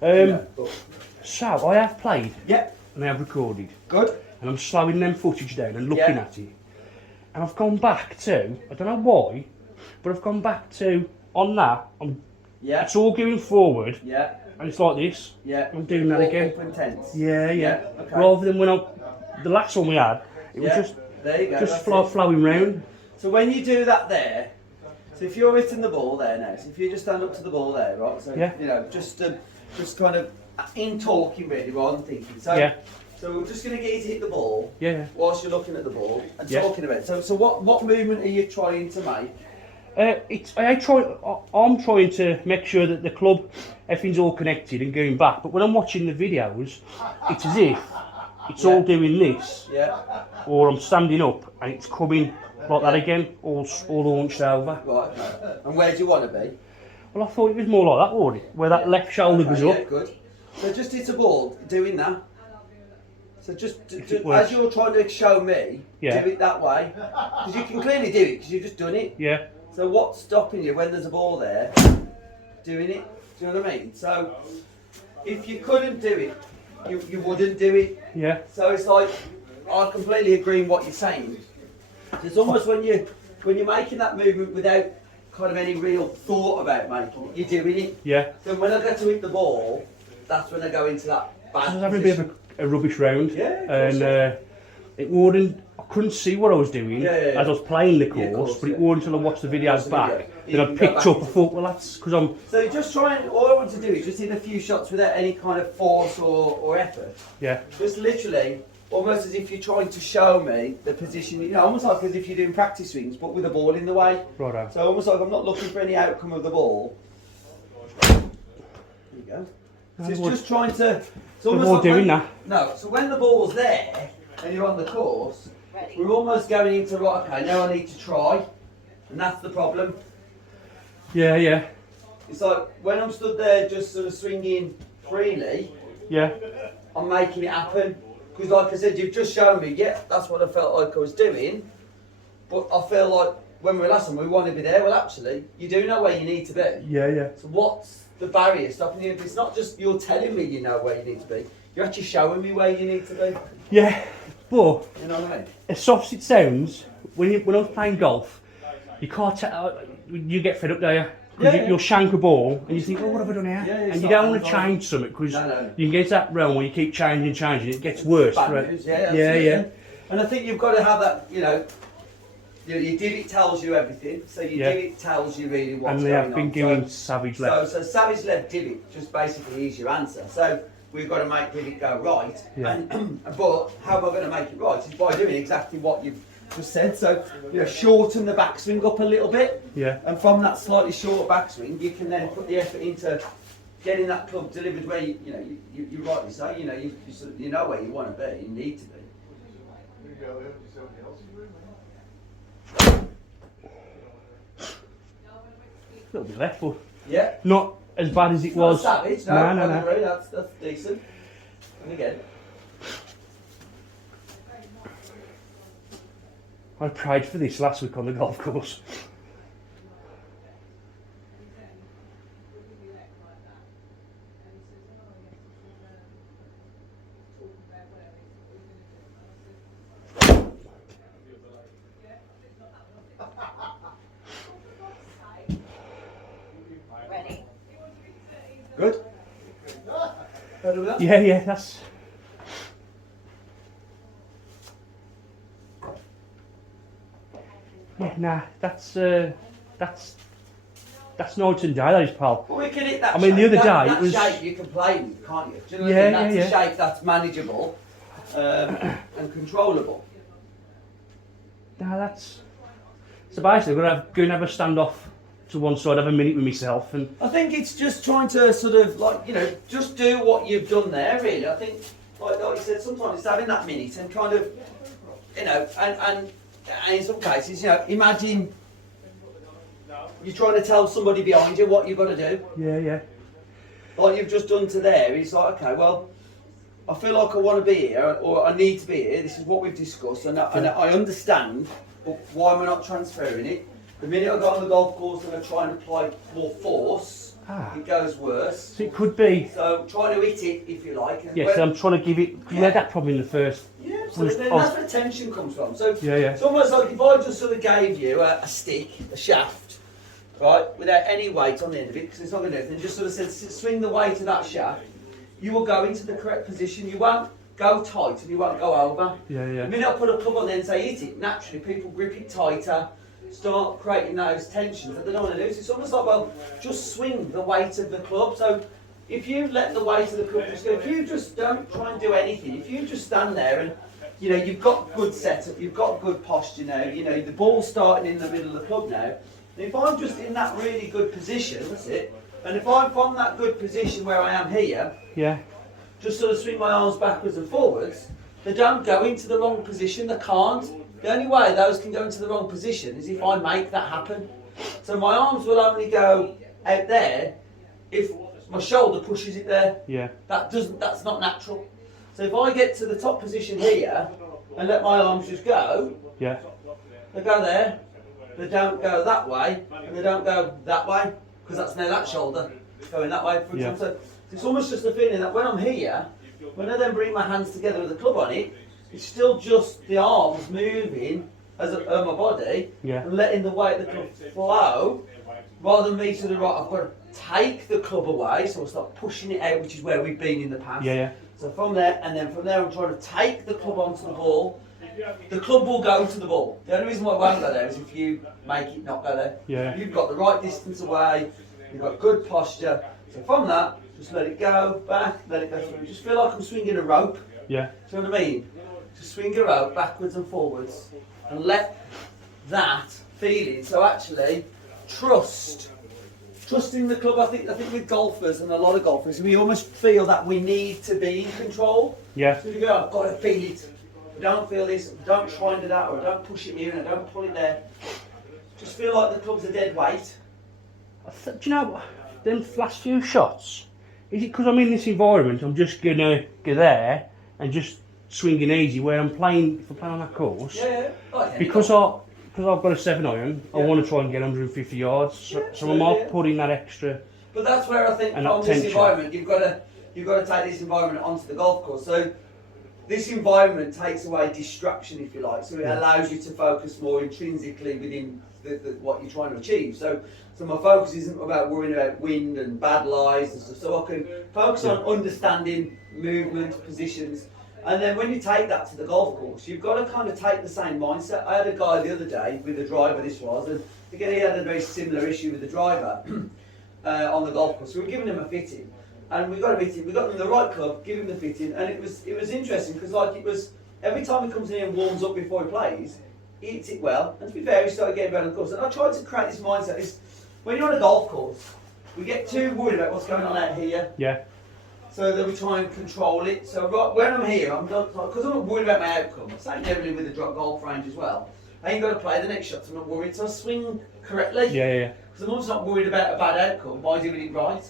So, I have played. Yeah. And I have recorded. Good. And I'm slowing them footage down and looking at it. And I've gone back to, I don't know why, but I've gone back to, on that, it's all going forward. Yeah. And it's like this. Yeah. I'm doing that again. Up and tense. Yeah. Okay. Rather than when the last one we had, it was just, there you go. just flowing round. So when you do that there, so if you're hitting the ball there now, so if you just stand up to the ball there, right? So, you know, just kind of in talking really rather than thinking. So, so we're just going to get you to hit the ball whilst you're looking at the ball and talking about it. So what movement are you trying to make? I'm trying to make sure that the club, everything's all connected and going back. But when I'm watching the videos, it's as if it's all doing this, or I'm standing up and it's coming like that again, all launched over. Right. Okay. And where do you want to be? Well, I thought it was more like that, wasn't it? Where that left shoulder goes up. Yeah, good. So just hit a ball doing that. So just as you're trying to show me, do it that way. Because you can clearly do it because you've just done it. Yeah. So what's stopping you when there's a ball there, doing it? Do you know what I mean? So if you couldn't do it, you wouldn't do it. Yeah. So it's like, I completely agree with what you're saying. It's almost when you're making that movement without kind of any real thought about making it, you're doing it. Yeah. So when I get to hit the ball, that's when I go into that bad I was having a bit of a rubbish round. Yeah. And I couldn't see what I was doing as I was playing the course, but it wasn't until I watched the videos back that I picked up. I thought, well, that's because I'm. So you're just trying. All I want to do is just hit a few shots without any kind of force or effort. Yeah. Just literally, almost as if you're trying to show me the position. You know, almost like as if you're doing practice swings, but with the ball in the way. Righto. So almost like I'm not looking for any outcome of the ball. There you go. So it's just trying to. It's almost like doing that. No. So when the ball's there and you're on the course, we're almost going into right. Okay, now I need to try, and that's the problem. Yeah. It's like when I'm stood there just sort of swinging freely. Yeah. I'm making it happen. Because like I said, you've just shown me, that's what I felt like I was doing. But I feel like when we were last time, we want to be there. Well, actually, you do know where you need to be. Yeah. So what's the barrier stopping you? It's not just you're telling me you know where you need to be. You're actually showing me where you need to be. Yeah, but you know what I mean? As soft as it sounds, when I was playing golf, you can't tell. You get fed up, don't you? Because you'll shank a ball and you think, oh, what have I done here? And you don't want to change something because you can get to that realm where you keep changing, it gets worse. Bad news, yeah. And I think you've got to have that, your divot tells you everything, so your divot tells you really what's going on. And they have been doing savage left. So savage left divot just basically is your answer. So we've got to make divot go right. Yeah. But how am I going to make it right? Is by doing exactly what you've just said. So shorten the backswing up a little bit. Yeah. And from that slightly shorter backswing, you can then put the effort into getting that club delivered where you rightly say, you know where you want to be, you need to be. A little bit left, but Yeah. not as bad as it was. Not savage, no. No. That's decent. And again. I prayed for this last week on the golf course. Ready? Good. Happy with that? Yeah, that's. Yeah, nah, that's night and day, that is, pal. Well, we can hit that. I mean, shape. the other day that it was. shape you can play with, can't you? Do you know what I mean? That's a shape that's manageable and controllable. Nah, that's. So basically, I'm going to have a standoff to one side, have a minute with myself, and. I think it's just trying to sort of just do what you've done there. Really, I think, like you said, sometimes it's having that minute and kind of, and in some cases, imagine you're trying to tell somebody behind you what you've got to do. Yeah. Like you've just done to there, it's like, okay, well, I feel like I want to be here, or I need to be here. This is what we've discussed, and I understand, but why am I not transferring it? The minute I go on the golf course and I try and apply more force, it goes worse. So it could be. So try to hit it if you like. And Yes, I'm trying to give it. We had that problem in the first. Yeah, so then that's where tension comes from. So yeah. it's almost like if I just sort of gave you a stick, a shaft, right, without any weight on the end of it, because it's not going to do anything, just sort of said swing the weight of that shaft, you will go into the correct position. You won't go tight and you won't go over. Yeah. The minute I put a club on there and say hit it, naturally people grip it tighter, start creating those tensions that they don't want to do. So it's almost like, well, just swing the weight of the club. So if you let the weight of the club just go, if you just don't try and do anything, if you just stand there and, you know, you've got good setup, you've got good posture now, you know, the ball's starting in the middle of the club now, and if I'm just in that really good position, that's it, and if I'm from that good position where I am here, just sort of swing my arms backwards and forwards, they don't go into the wrong position, they can't. The only way those can go into the wrong position is if I make that happen. So my arms will only go out there if my shoulder pushes it there. Yeah. That's not natural. So if I get to the top position here and let my arms just go, they go there, they don't go that way, and they don't go that way, because that's now that shoulder going that way, for example. So it's almost just a feeling that when I'm here, when I then bring my hands together with the club on it, it's still just the arms moving as my body and letting the weight of the club flow, rather than me to the right. I've got to take the club away, so I'll start pushing it out, which is where we've been in the past. So from there, and then from there I'm trying to take the club onto the ball. The club will go to the ball. The only reason why it won't go there is if you make it not go there. You've got the right distance away, you've got good posture. So from that, just let it go, back, let it go through. Just feel like I'm swinging a rope. Do you know what I mean? Just swing a rope backwards and forwards and let that feeling. So actually, trusting the club. I think with golfers and a lot of golfers, we almost feel that we need to be in control. So you go, I've got to feel it. I don't feel this, don't try and do that, or I don't push it here and I don't pull it there. Just feel like the club's a dead weight. Do you know, them last few shots, is it because I'm in this environment, I'm just going to go there and just swinging easy, where if I'm playing on that course, because I've got a 7 iron, I want to try and get 150 yards, so I'm not putting that extra. But that's where I think from this environment, you've got to take this environment onto the golf course. So this environment takes away distraction, if you like, so it allows you to focus more intrinsically within what you're trying to achieve. So my focus isn't about worrying about wind and bad lies and stuff, so I can focus on understanding movement, positions. And then when you take that to the golf course, you've got to kind of take the same mindset. I had a guy the other day with a driver, this was, and again he had a very similar issue with the driver on the golf course. So we were giving him a fitting, and we got him the right club, give him the fitting, and it was interesting because like it was every time he comes in here and warms up before he plays, he hits it well, and to be fair, he started getting better on the course. And I tried to create this mindset. When you're on a golf course, we get too worried about what's going on out here. So then we try and control it. So when I'm here, I'm not, because I'm not worried about my outcome. Same generally with the golf range as well. I ain't got to play the next shot, so I'm not worried. So I swing correctly. Because I'm also not worried about a bad outcome by doing it right.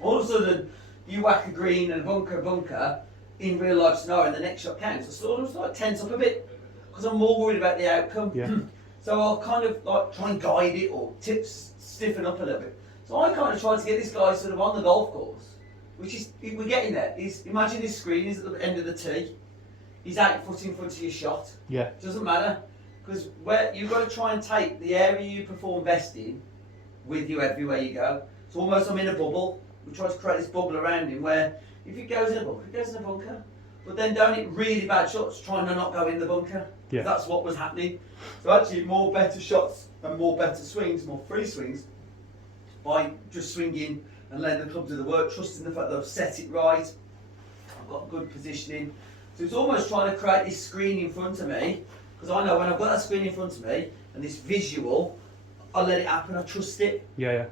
All of a sudden, you whack a green and a bunker in real life scenario, and the next shot counts. I sort of like tense up a bit because I'm more worried about the outcome. So I'll kind of like try and guide it or stiffen up a little bit. So I kind of try to get this guy sort of on the golf course. Which is, we're getting there. Imagine his screen is at the end of the tee. He's 8 foot in front of your shot. Doesn't matter. Because you've got to try and take the area you perform best in with you everywhere you go. It's almost I'm in a bubble. We try to create this bubble around him where if it goes in a bunker, it goes in a bunker. But then don't hit really bad shots trying to not go in the bunker. That's what was happening. So actually more better shots and more better swings, more free swings by just swinging and letting the club do the work, trusting the fact that I've set it right, I've got good positioning. So it's almost trying to create this screen in front of me, because I know when I've got that screen in front of me, and this visual, I let it happen, I trust it. When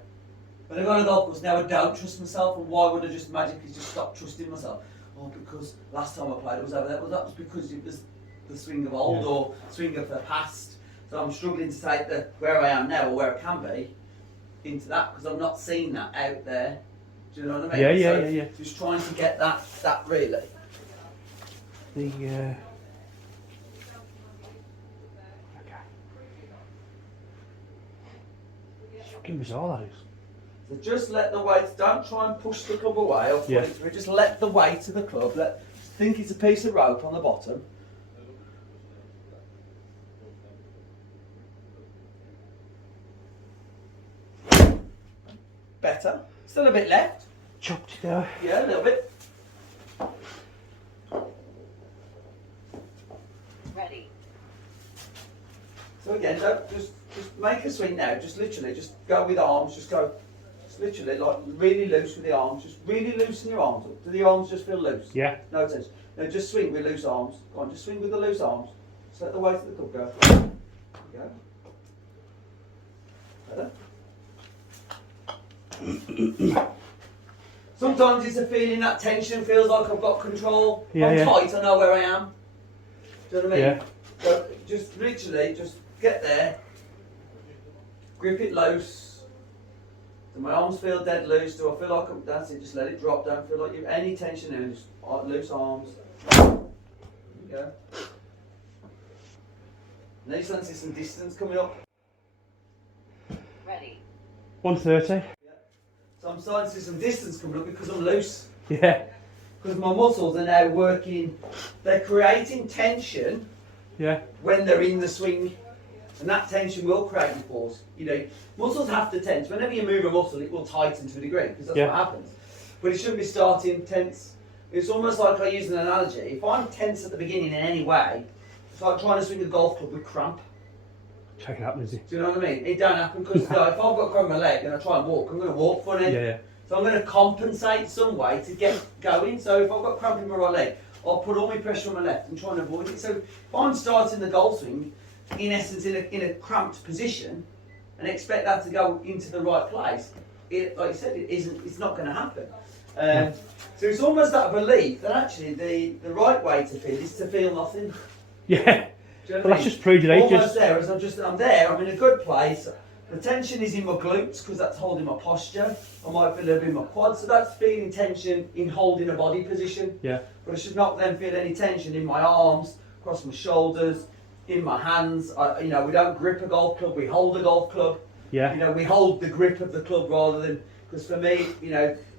I go on a golf course, now I don't trust myself, and why would I just magically just stop trusting myself? Oh, because last time I played it was over there. Well, that was because it was the swing of old, or swing of the past. So I'm struggling to take where I am now, or where I can be, into that, because I'm not seeing that out there. Do you know what I mean? Just trying to get that really. Okay. It's fucking bizarre, that is. So just let the weight, don't try and push the club away or pull it through, just let the weight of the club, think it's a piece of rope on the bottom. Better. Still a bit left. Chopped it out. Yeah, a little bit. Ready. So again, don't just make a swing now. Just literally, just go with arms. Just go, just literally like really loose with the arms. Just really loosen your arms up. Do the arms just feel loose? Yeah. No tension. No, just swing with loose arms. Go on, just swing with the loose arms. Just let the weight of the club go. There you go. Better. Sometimes it's a feeling that tension feels like I've got control. I'm tight, I know where I am. Do you know what I mean? Yeah. So just literally, just get there, grip it loose. Do my arms feel dead loose? Do I feel like that's it? Just let it drop. Don't feel like you've any tension in. Just loose arms. There you go. Now you start to see some distance coming up. Ready. 130. So I'm starting to see some distance coming up because I'm loose. Yeah. Because my muscles are now working, they're creating tension when they're in the swing. And that tension will create a pause. You know, muscles have to tense. Whenever you move a muscle, it will tighten to a degree because that's what happens. But it shouldn't be starting tense. It's almost like I use an analogy. If I'm tense at the beginning in any way, it's like trying to swing a golf club with cramp. It can happen, is it? Do you know what I mean? It don't happen because if I've got cramp in my leg and I try and walk, I'm going to walk funny. Yeah. So I'm going to compensate some way to get going. So if I've got cramp in my right leg, I'll put all my pressure on my left and try and avoid it. So if I'm starting the golf swing, in essence, in a cramped position, and expect that to go into the right place, like you said, it's not going to happen. So it's almost that belief that actually the right way to feel is to feel nothing. Yeah. Do you know Well, that's just pre-delete. Almost there, as I'm there, I'm in a good place. The tension is in my glutes because that's holding my posture. I might feel a little bit in my quads, so that's feeling tension in holding a body position. Yeah. But I should not then feel any tension in my arms, across my shoulders, in my hands. We don't grip a golf club, we hold a golf club. Yeah. We hold the grip of the club rather than, because for me,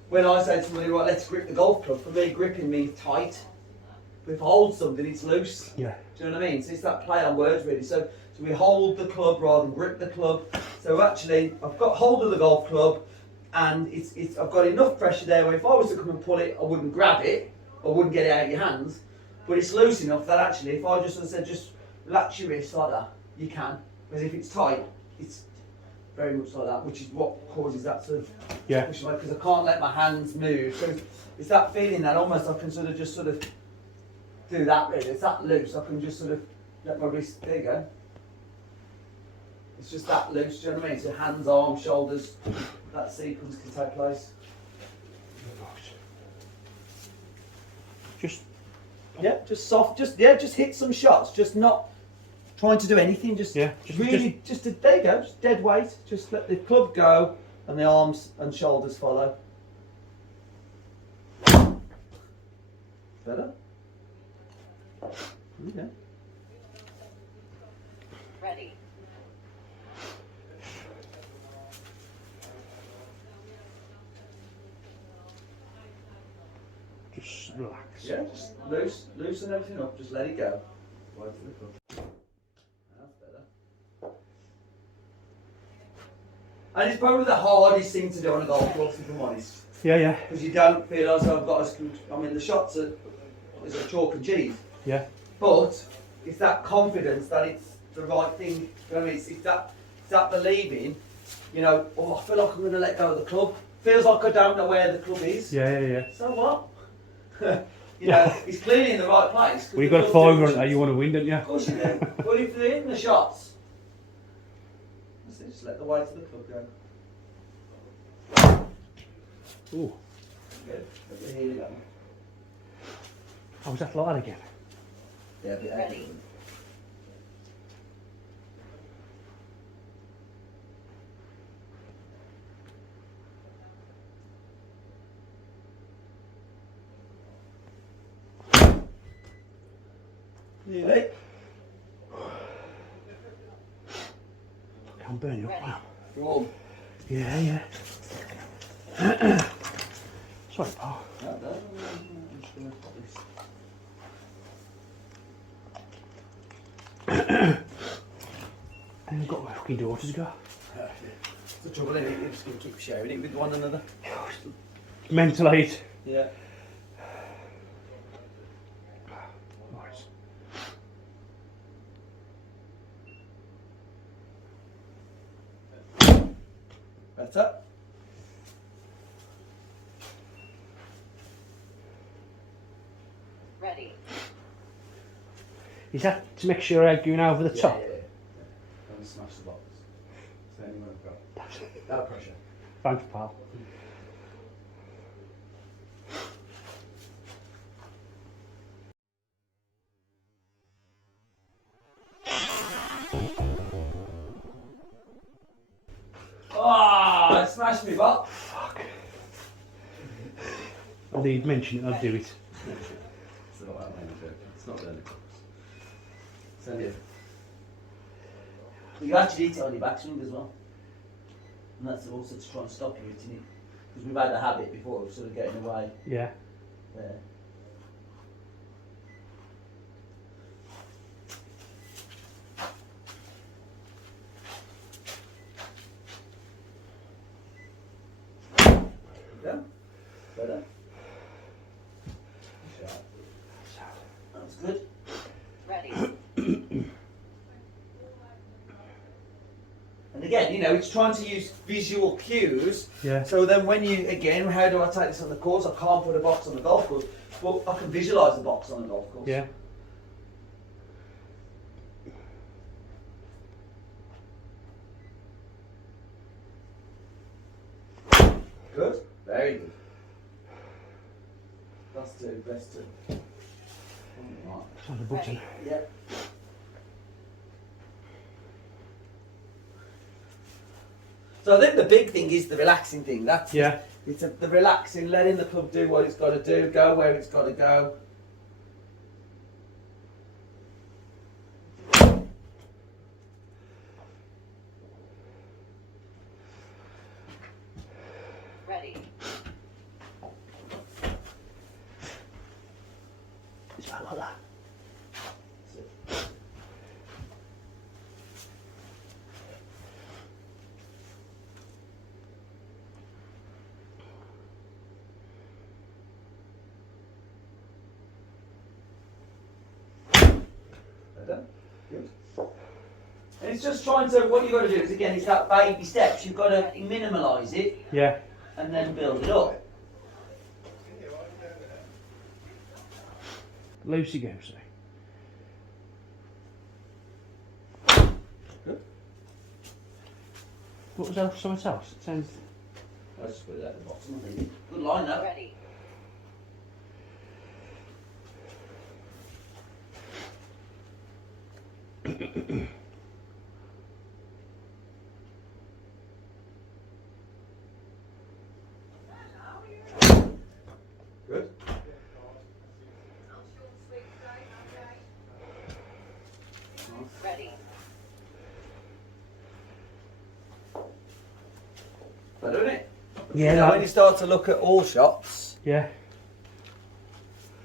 when I say to somebody, right, let's grip the golf club, for me, gripping means tight. But if I hold something, it's loose. Yeah. Do you know what I mean? So it's that play on words really. So we hold the club rather than grip the club. So actually, I've got hold of the golf club, and I've got enough pressure there where if I was to come and pull it, I wouldn't grab it, I wouldn't get it out of your hands. But it's loose enough that actually, if I just said, just relax your wrist like that, you can. Because if it's tight, it's very much like that, which is what causes that sort of push away, because I can't let my hands move. So it's that feeling that almost I can sort of do that really. It's that loose, I can just sort of let my wrist, there you go. It's just that loose, do you know what I mean? So hands, arms, shoulders, that sequence can take place. Just soft, just hit some shots, just not trying to do anything, just there you go, just dead weight, just let the club go and the arms and shoulders follow. Better? Okay. Ready. Just relax. Yeah, just loosen everything up, just let it go. Right to the club. That's better. And it's probably the hardest thing to do on a golf course, if I'm honest. Yeah. Because you don't feel as though I've got the shots are chalk and cheese. Yeah. But it's that confidence that it's the right thing. You know what I mean? It's that believing, I feel like I'm going to let go of the club. Feels like I don't know where the club is. Yeah. So what? It's clearly in the right place. Well, you've got a fiver on it, you want to win, don't you? Of course you do. But if they're in the shots, just let the weight of the club go. Ooh. Good. Here you go. How was that like again? Yeah, a bit Ready. Nearly. I'm burning up. Ready. Wow. Warm. Yeah. Sorry, pal. No, I'm just going to pop this. And we've got my fucking daughter to go. It's the trouble, isn't it? You're just going to keep sharing it with one another. Mental aid. Yeah. Right. Better. Ready. Is that to make sure I'm going over the top? Yeah. And smash the box. So anywhere we've got. That pressure. Thanks, pal. Oh, it smashed me, Bob. Fuck. I'll need mention it, I'll do it. It's not that way, it's not there. Send it. You actually eat it on your backswing as well. And that's also to try and stop you eating it. Because we've had a habit before of sort of getting away Yeah. there. Yeah. Better. That's good. Ready. And again, you know, it's trying to use visual cues. Yeah. So then when you, again, how do I take this on the course? I can't put a box on the golf course. Well, I can visualise the box on the golf course. Yeah. Good. Very good. That's two, best two. Right. It's on the button. Yeah. So I think the big thing is the relaxing thing. That's Yeah. It's the relaxing, letting the club do what it's got to do, go where it's got to go. Ready. It's about like that. Better. Good. And it's just trying to, what you've got to do is, again, it's that baby steps. You've got to minimalise it Yeah. and then build it up. Lucy goes. Good. What was that for something else? It sounds. I'll just put it at the bottom. I think. Good line, though. Ready. Good. Ready. Better, isn't it? Yeah. You know, That, when you start to look at all shots, yeah.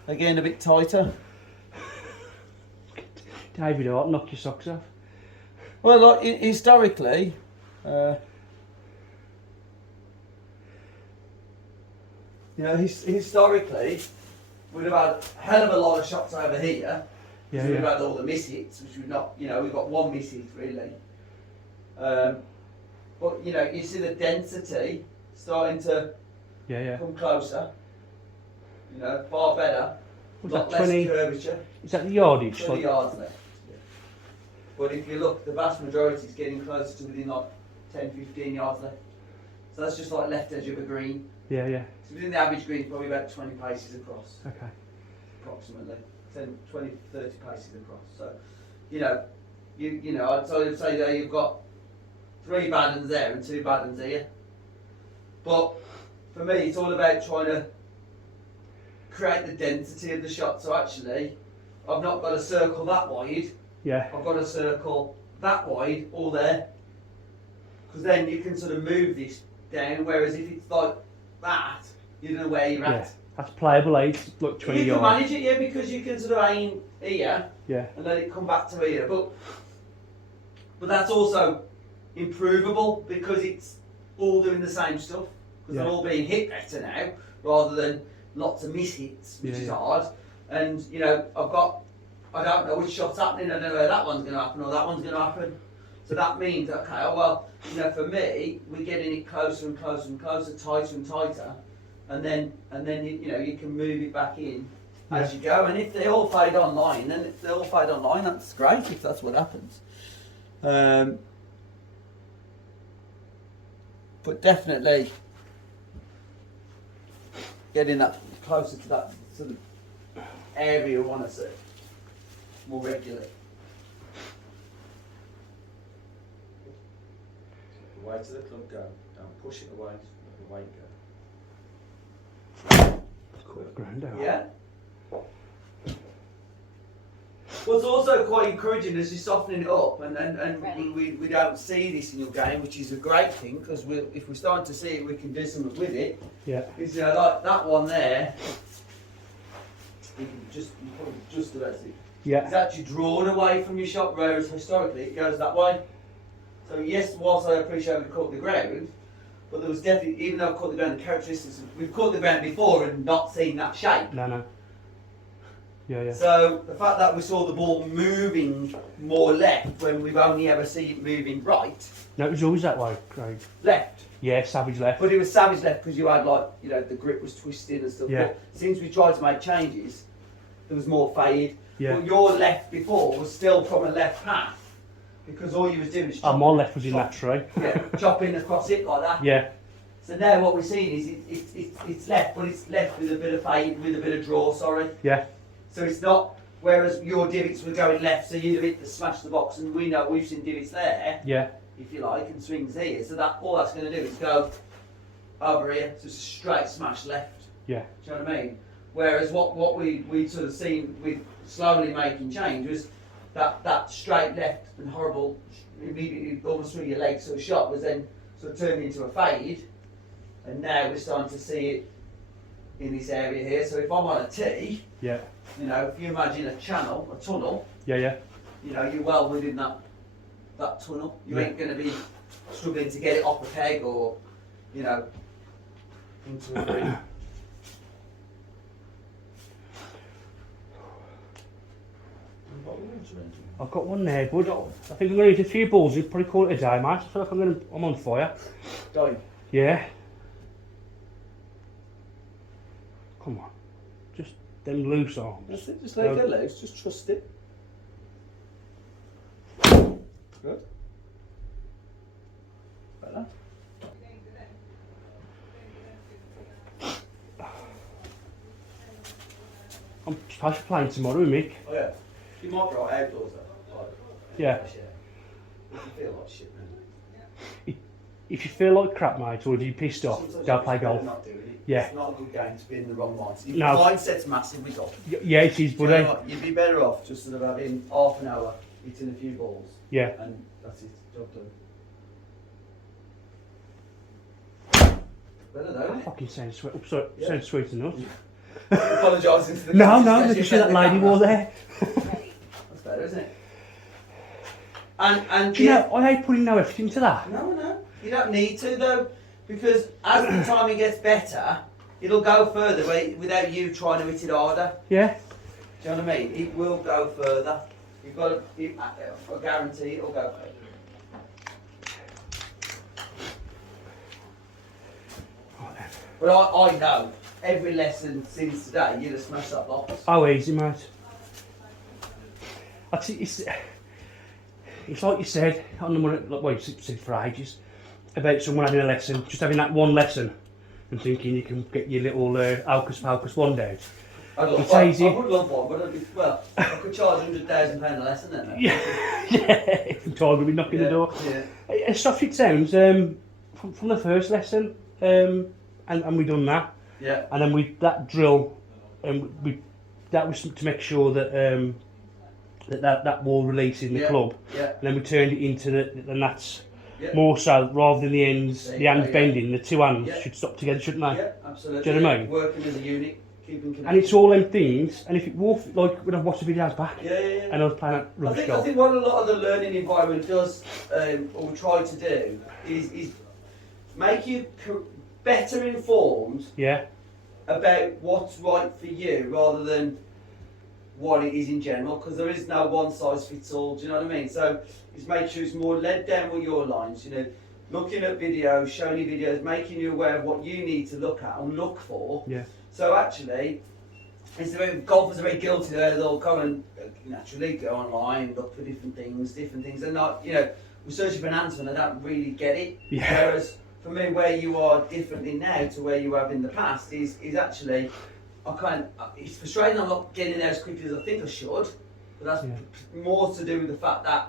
again, a bit tighter. David Hart, knock your socks off. Well, like, historically, you know, historically, we'd have had a hell of a lot of shots over here. Yeah, We've yeah. had all the miss hits, which we've not, you know, we've got one miss hit really. But, you know, you see the density starting to Yeah, yeah. come closer. You know, far better. Was lot that less 20? curvature. Is that the yardage? 20 yards left. Yeah. But if you look, the vast majority is getting closer to within like 10, 15 yards left. So that's just like left edge of a green. Yeah, yeah. So within the average green, probably about 20 paces across, Okay. approximately. 10, 20, 30 paces across. So, you know, you know, I'd say there you've got 3 bad ones there and 2 bad ones here. But for me, it's all about trying to create the density of the shot. So actually, I've not got a circle that wide. Yeah. I've got a circle that wide, all there. Because then you can sort of move this down. Whereas if it's like that, you don't know where you're Yeah. at. That's playable, eh? It's like 20 You can yards. manage it, yeah, because you can sort of aim here Yeah. and let it come back to here. But that's also improvable because it's all doing the same stuff. Because they're all being hit better now, rather than lots of miss hits, which is hard. And you know, I don't know which shot's happening. I don't know where that one's going to happen or that one's going to happen. So that means, okay, well, you know, for me, we're getting it closer and closer and closer, tighter and tighter, and then you know, you can move it back in as you go. And if they all fade online, then if they all fade online, that's great if that's what happens. But definitely getting that closer to that sort of area we want to see more regularly. Away to the club go. Don't push it away. Let the weight go. Cut the ground out. Yeah. What's also quite encouraging is you're softening it up, and we don't see this in your game, which is a great thing because if we're starting to see it, we can do something with it. Yeah. Is, you know, like that one there, you probably just about see. Yeah. It's actually drawn away from your shot, whereas historically it goes that way. So yes, whilst I appreciate we caught the ground, but there was definitely, even though I caught the ground, the characteristics, we've caught the ground before and not seen that shape. No. Yeah, yeah. So the fact that we saw the ball moving more left when we've only ever seen it moving right. No, it was always that way, Craig. Left. Yeah, savage left. But it was savage left because you had like, you know, the grip was twisted and stuff. Yeah. But since we tried to make changes, there was more fade. Yeah. But your left before was still from a left path because all you was doing was My left was in that tree. yeah, chopping across it like that. Yeah. So now what we're seeing is it's left, but it's left with a bit of fade, with a bit of draw, sorry. Yeah. So it's not, whereas your divots were going left, so you'd have hit the smash the box, and we know we've seen divots there, Yeah. if you like, and swings here. So that all that's going to do is go over here, so it's a straight smash left. Yeah. Do you know what I mean? Whereas what we sort of seen with slowly making change was that straight left and horrible, immediately almost through your legs sort of shot was then sort of turned into a fade, and now we're starting to see it in this area here. So if I'm on a tee, Yeah. you know, if you imagine a channel, a tunnel, Yeah. you know, you're well within that tunnel. You Yeah. ain't going to be struggling to get it off a peg or, you know, into a green. I've got one there, bud. I think I'm going to hit a few balls. You'd probably call it a day, mate. I feel like I'm on fire. Going. Yeah. Come on. Just them loose arms. That's it, just let it go loose, just trust it. Good. Better. I'm supposed to be playing tomorrow with Mick. Oh yeah. You might go outdoors though. Like, Yeah. If you feel like shit, man. If you feel like crap, mate, or if you're pissed off, Sometimes don't it's play better golf. not doing it. Yeah. It's not a good game to be in the wrong mindset. No. Your mindset's massive with golf. Yeah, it is, Do you buddy. know what? You'd be better off just sort of having half an hour, hitting a few balls, Yeah. and that's it, job done. Better though, isn't it? Fucking sounds sweet. Oh, sorry, Yeah. sounds sweet enough. Apologising to the No, guys, no, especially you if see that they're lady camera. wore there? Ready. That's better, isn't it? And Do you know, I hate putting no effort into that. no, you don't need to though, because as the timing gets better, it'll go further without you trying to hit it harder. Yeah? Do you know what I mean? It will go further. You've got to, I guarantee it'll go further. But I know every lesson since today, you'd have smashed that box. Oh, easy, mate. It's like you said on the one, like, well, you said for ages, about someone having a lesson, just having that one lesson and thinking you can get your little hocus pocus wand out. It's easy. I would love one, but I could charge £100,000 a lesson then. Yeah, Tiger will be knocking the door. Yeah. As soft it sounds, from the first lesson, and we done that, Yeah. and then that drill, that was to make sure that that wall released in the club, Yeah. and then we turned it into the Nats Yeah. More so, rather than the ends, There the you hands go, bending, the two hands Yeah. should stop together, shouldn't they? Yeah, absolutely. Do you know what I mean? Working as a unit, keeping connected. And it's all them things, and if it were, like when I've watched the videos back, Yeah. and I was playing that I rubbish think, golf. I think what a lot of the learning environment does, or try to do, is make you better informed Yeah, about what's right for you rather than what it is in general, because there is no one size fits all. Do you know what I mean? So it's make sure it's more led down with your lines. You know, looking at videos, showing you videos, making you aware of what you need to look at and look for. yeah, So actually, golfers are very guilty there. They'll go and naturally go online, look for different things, and not, you know, we're searching for an answer and I don't really get it. Yeah. Whereas for me, where you are differently now to where you have in the past is actually, it's frustrating I'm not getting there as quickly as I think I should, but that's more to do with the fact that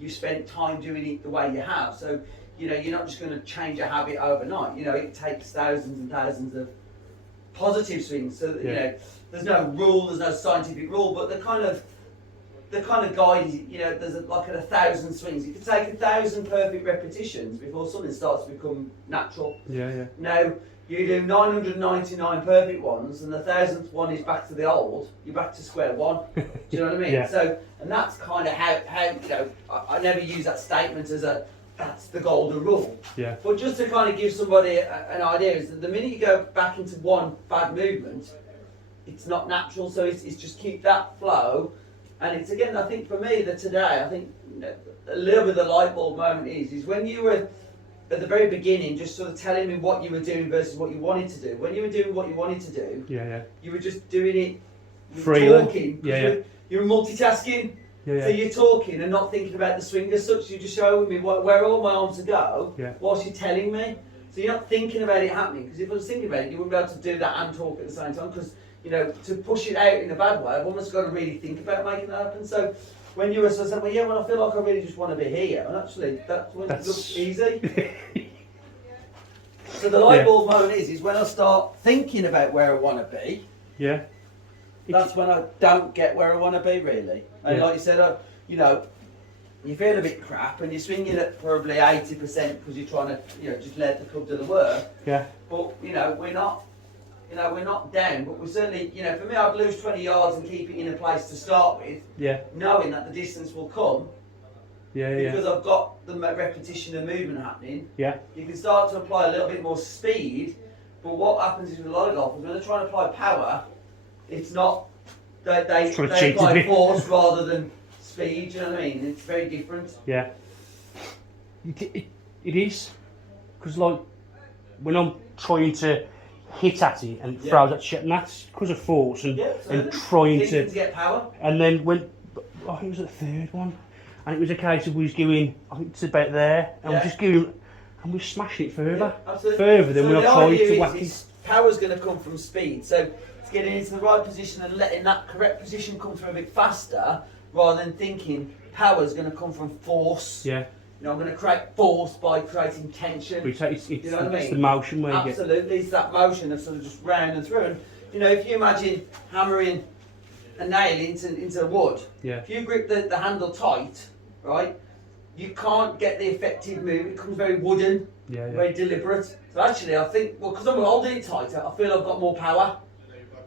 you spent time doing it the way you have. So, you know, you're not just going to change a habit overnight. You know, it takes thousands and thousands of positive swings. So, you know, there's no rule, there's no scientific rule, but the kind of guide is, you know, there's like 1,000 swings. You could take 1,000 perfect repetitions before something starts to become natural. yeah. Now, you do 999 perfect ones, and the 1,000th one is back to the old. You're back to square one. Do you know what I mean? Yeah. So, and that's kind of how you know. I never use that statement as that's the golden rule. Yeah. But just to kind of give somebody an idea is that the minute you go back into one bad movement, it's not natural. So it's just keep that flow, and it's again. I think for me that today, I think a little bit of the light bulb moment is when you were at the very beginning, just sort of telling me what you were doing versus what you wanted to do. When you were doing what you wanted to do, you were just doing it, you were freely. talking. Yeah. You were multitasking. Yeah. So you're talking and not thinking about the swing as such. You're just showing me where all my arms are go whilst you're telling me. So you're not thinking about it happening. Because if I was thinking about it, you wouldn't be able to do that and talk at the same time. Because, you know, to push it out in a bad way, I've almost got to really think about making that happen. So when you were sort of saying, well, yeah, well, I feel like I really just want to be here. And actually, that's when it looks easy. So the light bulb moment is when I start thinking about where I want to be. Yeah. That's when I don't get where I want to be, really. And like you said, you know, you feel a bit crap and you're swinging at probably 80% because you're trying to, you know, just let the club do the work. Yeah. But, you know, we're not down, but we're certainly, you know, for me, I'd lose 20 yards and keep it in a place to start with, knowing that the distance will come. Because I've got the repetition of movement happening. Yeah. You can start to apply a little bit more speed, but what happens is with a lot of golfers, when they're trying to apply power, it's not, they apply force rather than speed, you know what I mean? It's very different. Yeah. It is. Because, like, when I'm trying to hit at it and throw that shit, and that's because of force and trying to get power. And then when, I think it was the third one, and it was a case of we was going, I think it's about there, and we're just going, and we're smashing it further. Further than we're trying to whack it. Power's going to come from speed. So it's getting into the right position and letting that correct position come through a bit faster, rather than thinking power's going to come from force. Yeah. You know, I'm going to create force by creating tension. It's you know what I mean? the motion where Absolutely, it's that motion of sort of just round and through. And, you know, if you imagine hammering a nail into wood, if you grip the handle tight, right, you can't get the effective move. It becomes very wooden, very deliberate. So actually, I think, well, because I'm holding it tighter, I feel I've got more power.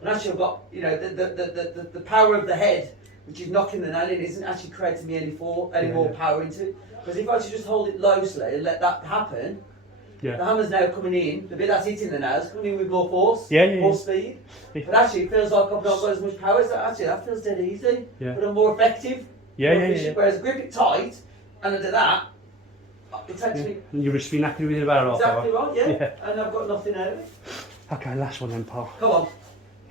And actually, I've got, you know, the power of the head, which is knocking the nail in, isn't actually creating me any more power into it. Because if I actually just hold it loosely and let that happen, the hammer's now coming in, the bit that's hitting the nail is coming in with more force, more speed. But actually, it feels like I've not got as much power, so actually that feels dead easy. But I'm more effective, more efficient. Whereas grip it tight, and I do that, it takes me... And you're just been knackered with it about half hour. Exactly right, and I've got nothing out of it. Okay, last one then, pal. Come on.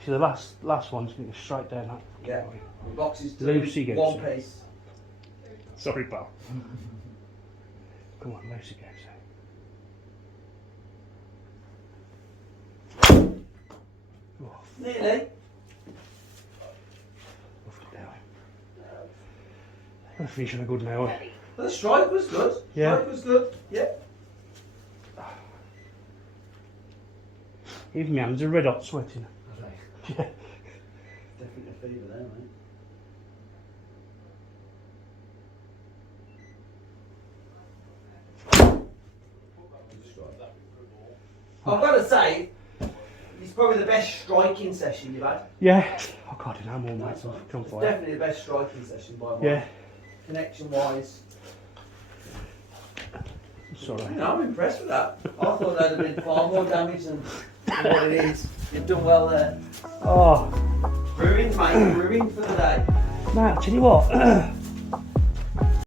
So the last one's going to go straight down that. Yeah, the box is Lucy goes. one piece. Sorry, pal. Come on, Lucy goes. Nearly. We're finishing a good now. Ready. The strike was good. Strike was good. Yeah. Even my hands are red hot sweating. Yeah. Definitely a fever there, mate. I've got to say, it's probably the best striking session you've had. Yeah. Oh God, I'm all mate. So come It's for it. definitely the best striking session by mine. Yeah. Connection wise. Sorry. I'm impressed with that. I thought that'd have been far more damage than what it is. You've done well there. Oh. Ruined, mate. Ruined for the day. Mate, I'll tell you what.